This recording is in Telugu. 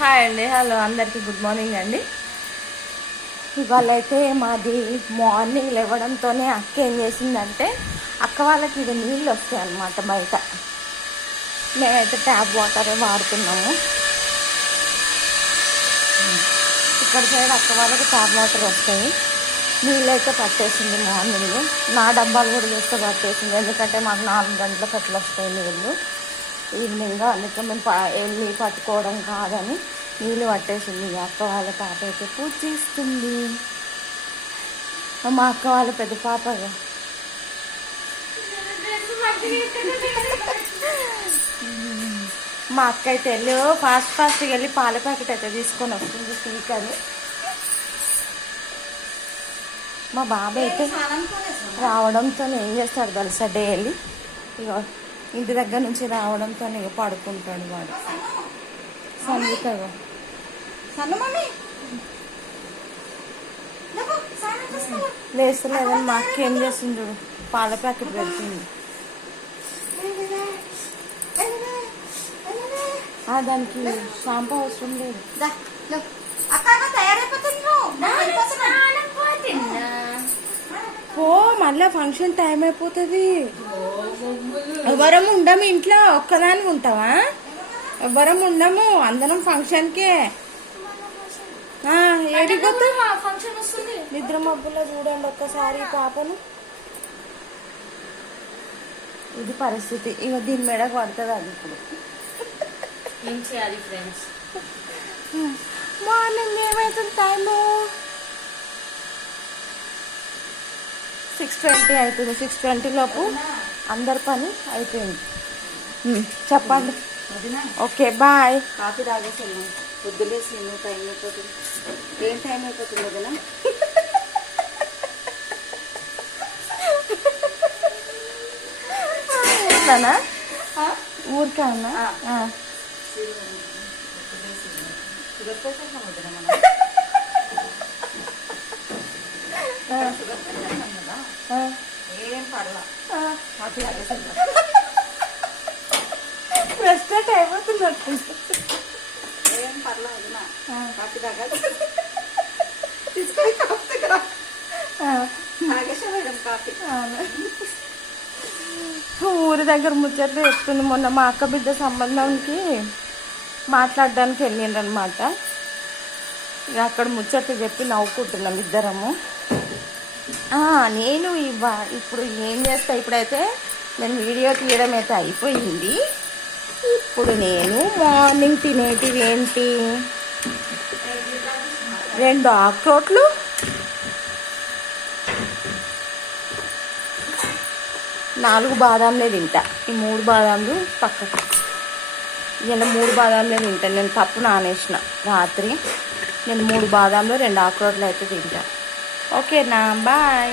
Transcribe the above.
హాయ్ అండి, హలో అందరికీ గుడ్ మార్నింగ్ అండి. ఇవాళ అయితే మాది మార్నింగ్ లేవడంతోనే అక్క ఏం చేసిందంటే, అక్క వాళ్ళకి ఇది నీళ్ళు వస్తాయి అన్నమాట బయట. మేమైతే ట్యాప్ వాటరే వాడుతున్నాము. ఇక్కడ సైడ్ అక్క వాళ్ళకి ట్యాప్ వాటర్ వస్తాయి. నీళ్ళు అయితే పట్టేసింది మార్నింగ్. నా డబ్బాలు కూడా చేస్తే పట్టేసింది, ఎందుకంటే మాకు 4 గంటలకు అట్లా వస్తాయి నీళ్ళు ఈవినింగ్. అందుకే మేము వెళ్ళి పట్టుకోవడం కాదని నీళ్ళు పట్టేసింది. అక్క వాళ్ళ పాప అయితే పూజ చేస్తుంది. మా అక్క వాళ్ళ పెద్ద పాప మా అక్క అయితే వెళ్ళి ఫాస్ట్గా వెళ్ళి పాల ప్యాకెట్ అయితే తీసుకొని వస్తుంది టీకని. మా బాబాయ్ అయితే రావడంతో ఏం చేస్తాడు తెలుసా, డైలీ ఇక ఇంటి దగ్గర నుంచి రావడంతో ఇక పడుకుంటాడు వాడు. సంగీతగా లేస్తలేదని మా అక్క ఏం చేస్తుంది చూడు, పాల ప్యాకెట్ పెడుతుంది. దానికి షాంపూ అవసరం లేదు. ఓ మళ్ళా ఫంక్షన్ టైం అయిపోతుంది. ఎవరం ఉండము ఇంట్లో, ఒక్కదానికి ఉంటావా? ఎవరం ఉండము, అందరం ఫంక్షన్కే. ఏడిపోతా ఫంక్షన్ వస్తుంది. నిద్ర మబ్బులో చూడండి ఒక్కసారి పాపను. ఇది పరిస్థితి. ఇక దీని మెడకు పడుతుంది అది. ఇప్పుడు ఏం చేయాలి ఫ్రెండ్స్? మార్నింగ్ ఏమైతుంది టైము? 6:20 అవుతుంది. 6:20 లోపు అందరి పని అయిపోయింది. చెప్పండి. Okay bye. కాఫీ తాగేసి వెళ్ళాం. పొద్దులేసి ఎన్నో టైం అయిపోతుంది. ఏం టైం అయిపోతుంది వదినా? ఊరికానా? ఊరికానా? ఏం పర్లా, కాఫీ తాగేసి వెళ్దాం. ఫ్రస్ట్రేట్ అయిపోతున్నట్టు. ఏం పర్లా వదినా, కాఫీ తాగాలి. తీసుకొని కాఫీ దగ్గర తాగేసే మేడం కాఫీ. ఊరి దగ్గర ముచ్చట్లు చెప్తుంది. మొన్న మా అక్క బిడ్డ సంబంధానికి మాట్లాడడానికి వెళ్ళిండ్రనమాట. ఇక అక్కడ ముచ్చట్లు చెప్పి నవ్వుకుంటున్నాం ఇద్దరము. నేను ఇప్పుడు ఏం చేస్తా, ఇప్పుడైతే నేను వీడియో తీయడం అయితే అయిపోయింది. ఇప్పుడు నేను మార్నింగ్ తినేటివి ఏంటి, 2 ఆకురోట్లు, 4 బాదాంలే తింటా. ఈ 3 బాదాంలు పక్కకు. ఇలా 3 బాదాంలే తింటాను. నేను తప్పు నానేసిన రాత్రి. నేను 3 బాదాంలు 2 ఆకురోట్లు అయితే తింటా. ఓకేనా? బాయ్.